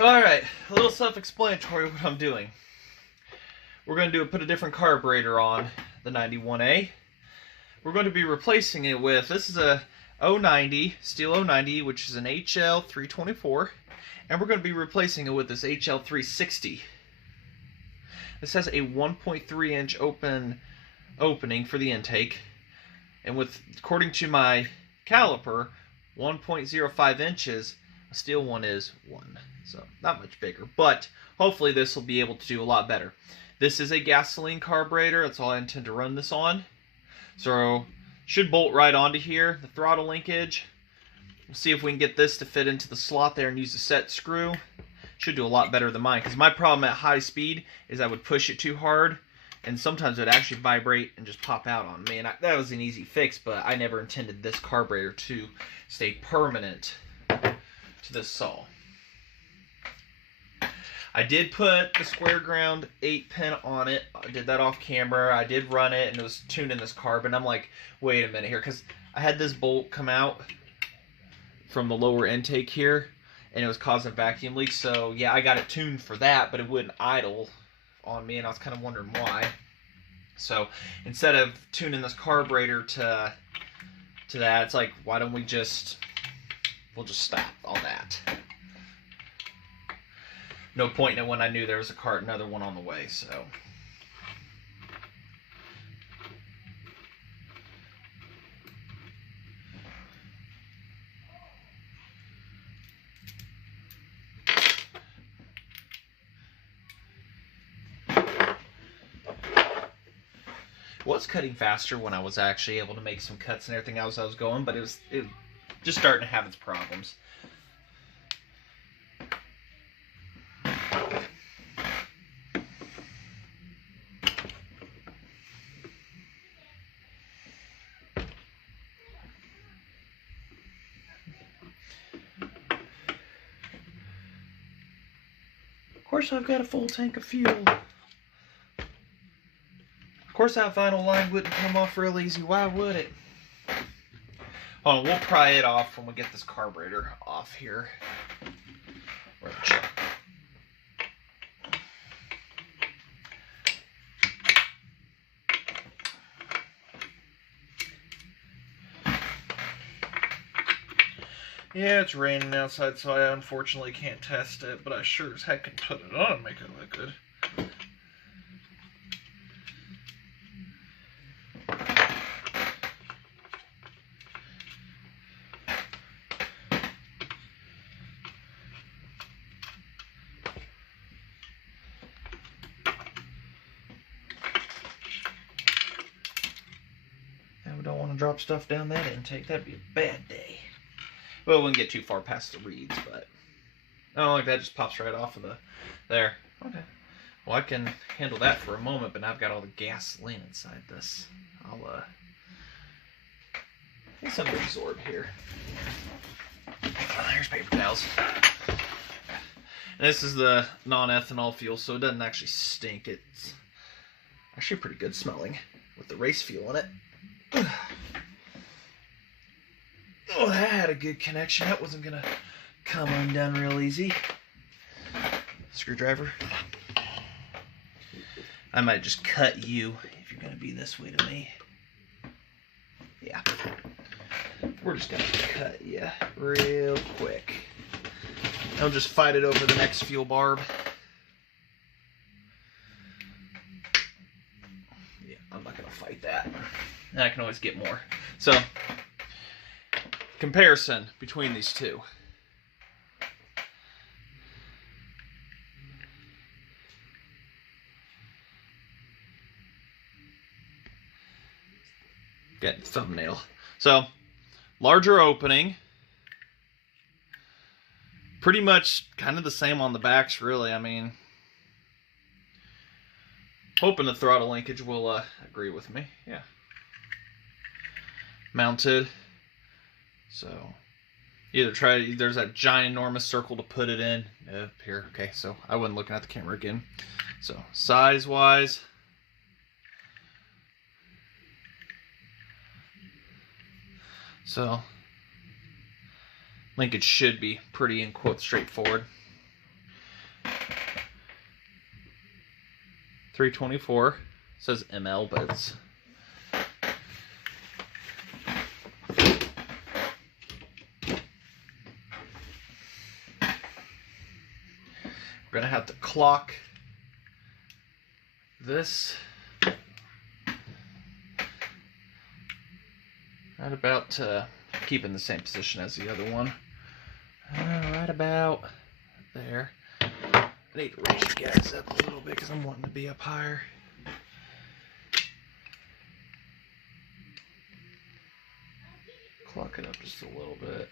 Alright, a little self-explanatory what I'm doing. We're going to put a different carburetor on the 91A. We're going to be replacing it with, this is a 090, steel 090, which is an HL324. And we're going to be replacing it with this HL360. This has a 1.3 inch opening for the intake. And with, according to my caliper, 1.05 inches, a steel one is 1. So not much bigger, but hopefully this will be able to do a lot better. This is a gasoline carburetor. That's all I intend to run this on. So should bolt right onto here. The throttle linkage. We'll see if we can get this to fit into the slot there and use the set screw. Should do a lot better than mine, because my problem at high speed is I would push it too hard, and sometimes it would actually vibrate and just pop out on me. And that was an easy fix, but I never intended this carburetor to stay permanent to this saw. I did put the square ground 8-pin on it. I did that off camera. I did run it, and it was tuned in this carb. And I'm like, wait a minute here, because I had this bolt come out from the lower intake here, and it was causing vacuum leaks. So yeah, I got it tuned for that, but it wouldn't idle on me, and I was kind of wondering why. So instead of tuning this carburetor to that, it's like, why don't we'll just stop all that. No point in it when I knew there was another one on the way, so. It was cutting faster when I was actually able to make some cuts and everything else I was going, but it was just starting to have its problems. Of course, I've got a full tank of fuel. Of course, that vinyl line wouldn't come off real easy. Why would it? Hold on, we'll pry it off when we get this carburetor off here. We're gonna check. Yeah, it's raining outside, so I unfortunately can't test it, but I sure as heck can put it on and make it look good. And we don't want to drop stuff down that intake. That'd be a bad day. Well, we wouldn't get too far past the reeds, but oh, like that just pops right off of there. Okay. Well, I can handle that for a moment, but now I've got all the gasoline inside this. I'll get some absorb here. Here's paper towels. And this is the non-ethanol fuel, so it doesn't actually stink. It's actually pretty good smelling with the race fuel in it. Oh, that had a good connection. That wasn't gonna come undone real easy. Screwdriver. I might just cut you if you're gonna be this way to me. Yeah. We're just gonna cut you real quick. I'll just fight it over the next fuel barb. Yeah, I'm not gonna fight that. And I can always get more. So, comparison between these two. Get thumbnail. So, larger opening. Pretty much kind of the same on the backs, really. I mean, hoping the throttle linkage will agree with me. Yeah. Mounted. So, there's that giant enormous circle to put it in up here. Okay, so I wasn't looking at the camera again. So, size-wise, linkage should be pretty, in quotes, straightforward. 324. It says ml, but it's... We're going to have to clock this right about keeping the same position as the other one. Right about there. I need to raise you guys up a little bit because I'm wanting to be up higher. Clock it up just a little bit.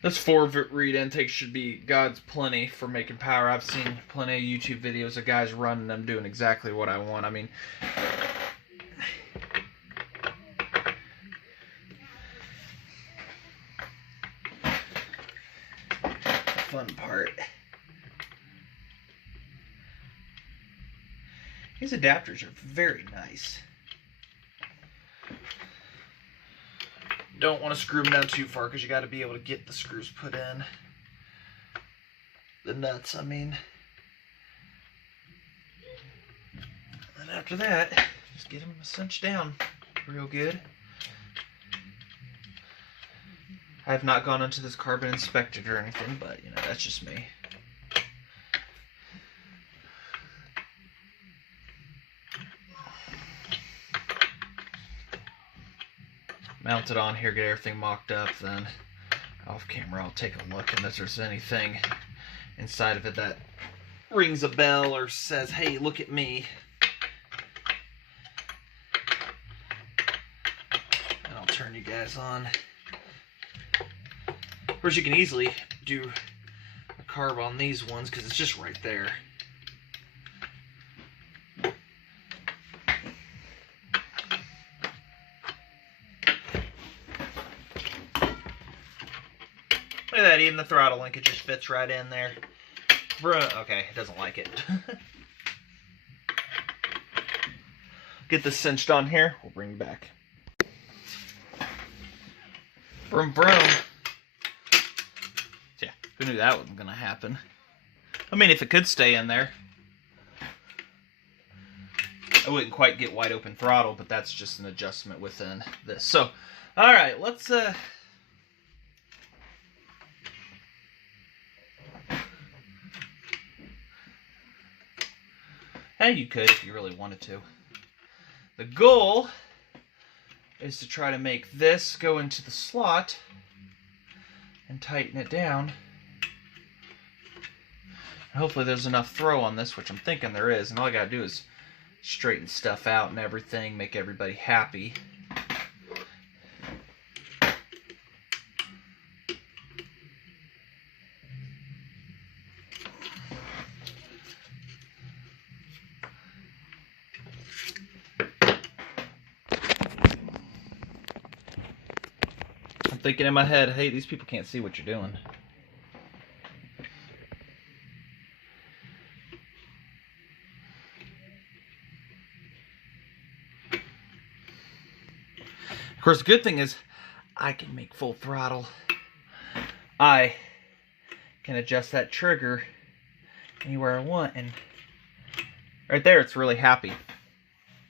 This 4 reed intake should be God's plenty for making power. I've seen plenty of YouTube videos of guys running them doing exactly what I want. I mean, the fun part. These adapters are very nice. Don't want to screw them down too far because you got to be able to get the screws put in. The nuts, I mean. And after that, just get them cinched down real good. I have not gone into this carbon inspected or anything, but you know, that's just me. Mount it on here, get everything mocked up, then off camera I'll take a look, and if there's anything inside of it that rings a bell or says, hey, look at me, and I'll turn you guys on. Of course, you can easily do a carb on these ones because it's just right there. Look at that, even the throttle linkage just fits right in there. Okay, it doesn't like it. Get this cinched on here, we'll bring it back. Vroom vroom. Yeah, who knew that wasn't gonna happen? I mean, if it could stay in there. I wouldn't quite get wide open throttle, but that's just an adjustment within this. So, alright, let's hey, you could if you really wanted to. The goal is to try to make this go into the slot and tighten it down. And hopefully there's enough throw on this, which I'm thinking there is, and all I gotta do is straighten stuff out and everything, make everybody happy. I'm thinking in my head, hey, these people can't see what you're doing. Of course, the good thing is I can make full throttle. I can adjust that trigger anywhere I want, and right there it's really happy.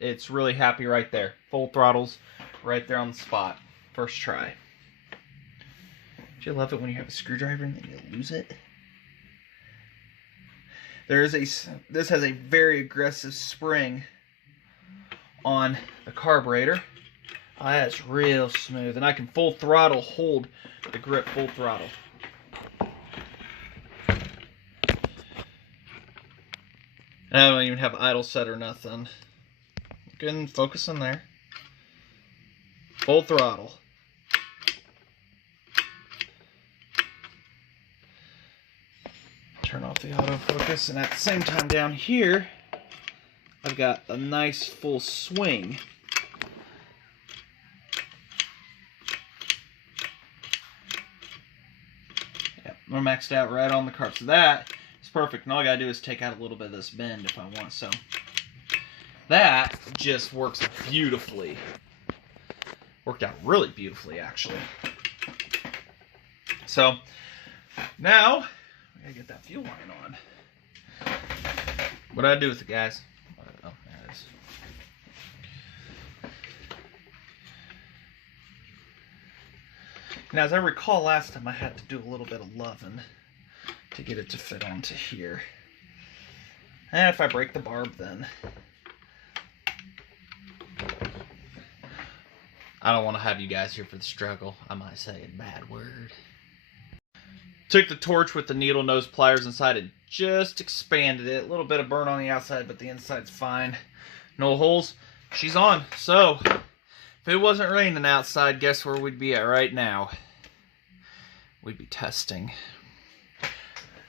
It's really happy right there. Full throttles right there on the spot. First try. Do you love it when you have a screwdriver and then you lose it? This has a very aggressive spring on the carburetor. That's real smooth, and I can full throttle hold the grip full throttle. I don't even have idle set or nothing. Good, and focus on there. Full throttle. Turn off the autofocus, and at the same time down here, I've got a nice full swing. Yep, we're maxed out right on the carb, so that is perfect. And all I gotta do is take out a little bit of this bend if I want. So that just works beautifully. Worked out really beautifully, actually. So now I gotta get that fuel line on. What did I do with it, guys? Oh, there it is. Now, as I recall, last time I had to do a little bit of loving to get it to fit onto here. And if I break the barb, then I don't want to have you guys here for the struggle. I might say a bad word. Took the torch with the needle nose pliers inside and just expanded it. A little bit of burn on the outside, but the inside's fine. No holes. She's on. So, if it wasn't raining outside, guess where we'd be at right now? We'd be testing.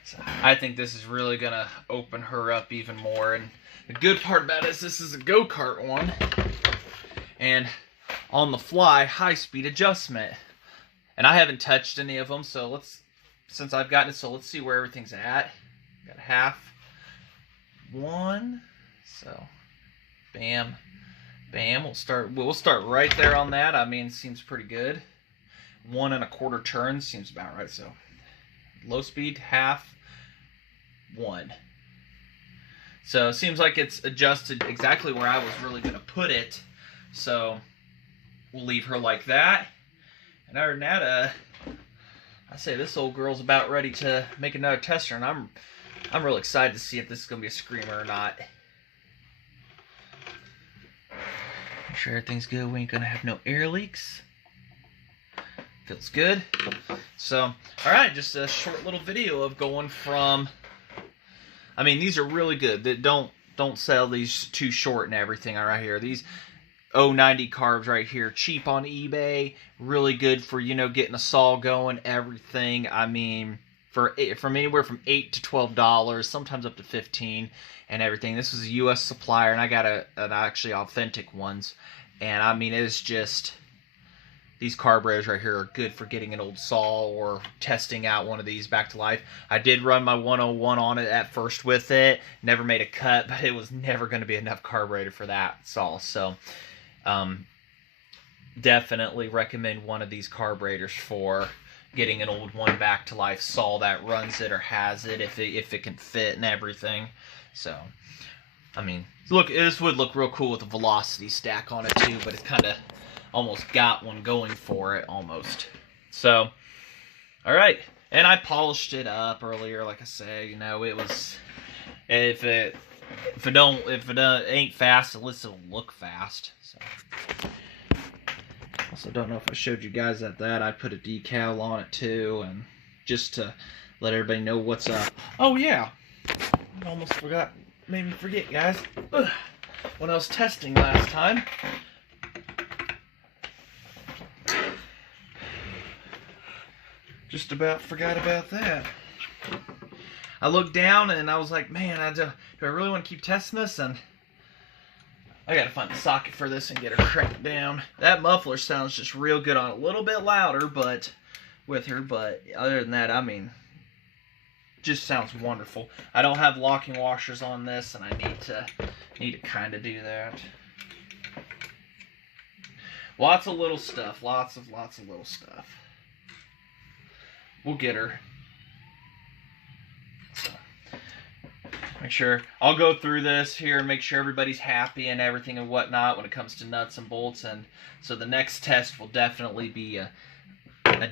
So I think this is really going to open her up even more. And the good part about it is this is a go-kart one. And on the fly, high-speed adjustment. And I haven't touched any of them, so since I've gotten it, so let's see where everything's at. Got half. One. So, bam. Bam. We'll start right there on that. I mean, seems pretty good. 1 1/4 turns seems about right. So, low speed, half, 1. So, it seems like it's adjusted exactly where I was really going to put it. So, we'll leave her like that. And other than that, I say this old girl's about ready to make another tester, and I'm real excited to see if this is going to be a screamer or not. Make sure everything's good. We ain't going to have no air leaks. Feels good. So, alright, just a short little video of going from... I mean, these are really good. Don't sell these too short and everything right here. These 090 carbs right here, cheap on eBay, really good for, you know, getting a saw going, everything. I mean, from anywhere from $8 to $12, sometimes up to $15 and everything. This was a U.S. supplier, and I got an actually authentic ones. And I mean, it's just, these carburetors right here are good for getting an old saw or testing out one of these back to life. I did run my 101 on it at first with it, never made a cut, but it was never going to be enough carburetor for that saw. So, definitely recommend one of these carburetors for getting an old one back to life saw that runs it or has it, if it can fit and everything. So, I mean, look, this would look real cool with a velocity stack on it too, but it's kind of almost got one going for it almost. So, all right, and I polished it up earlier, like I say. You know, it was, if it ain't fast, at least it'll look fast. So, also don't know if I showed you guys that I put a decal on it too, and just to let everybody know what's up. Oh yeah, I almost forgot, made me forget, guys. When I was testing last time, just about forgot about that. I looked down and I was like, man, do I really want to keep testing this? And I gotta find the socket for this and get her cranked down. That muffler sounds just real good on it. A little bit louder, but with her. But other than that, I mean, just sounds wonderful. I don't have locking washers on this, and I need to kind of do that. Lots of little stuff. Lots of little stuff. We'll get her. So, make sure I'll go through this here and make sure everybody's happy and everything and whatnot when it comes to nuts and bolts. And so the next test will definitely be a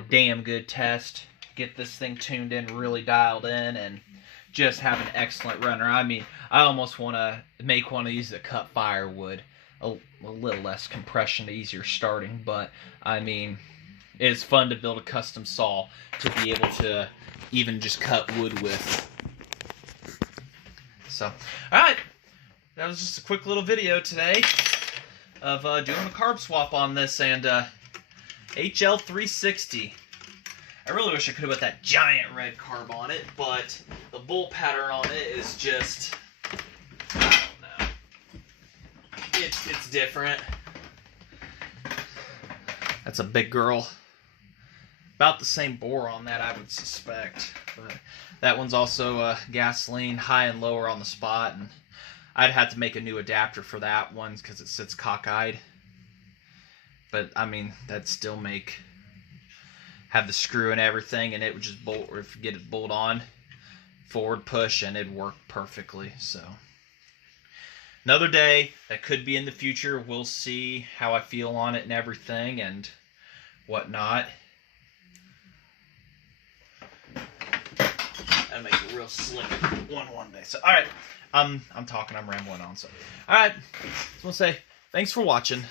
damn good test. Get this thing tuned in, really dialed in, and just have an excellent runner. I mean, I almost want to make one of these that cut firewood. A little less compression, easier starting, but I mean, it's fun to build a custom saw to be able to even just cut wood with. So, alright, that was just a quick little video today of doing a carb swap on this, and HL360. I really wish I could have put that giant red carb on it, but the bolt pattern on it is just, I don't know. It's different. That's a big girl. About the same bore on that, I would suspect. But that one's also gasoline, high and lower on the spot, and I'd have to make a new adapter for that one because it sits cockeyed. But I mean, that'd still have the screw and everything, and it would just bolt, or if you get it bolt on, forward push, and it worked perfectly. So another day that could be in the future. We'll see how I feel on it and everything and whatnot. And make it real slick one day. So all right, I'm talking, I'm rambling on. So all right, just want to say thanks for watching.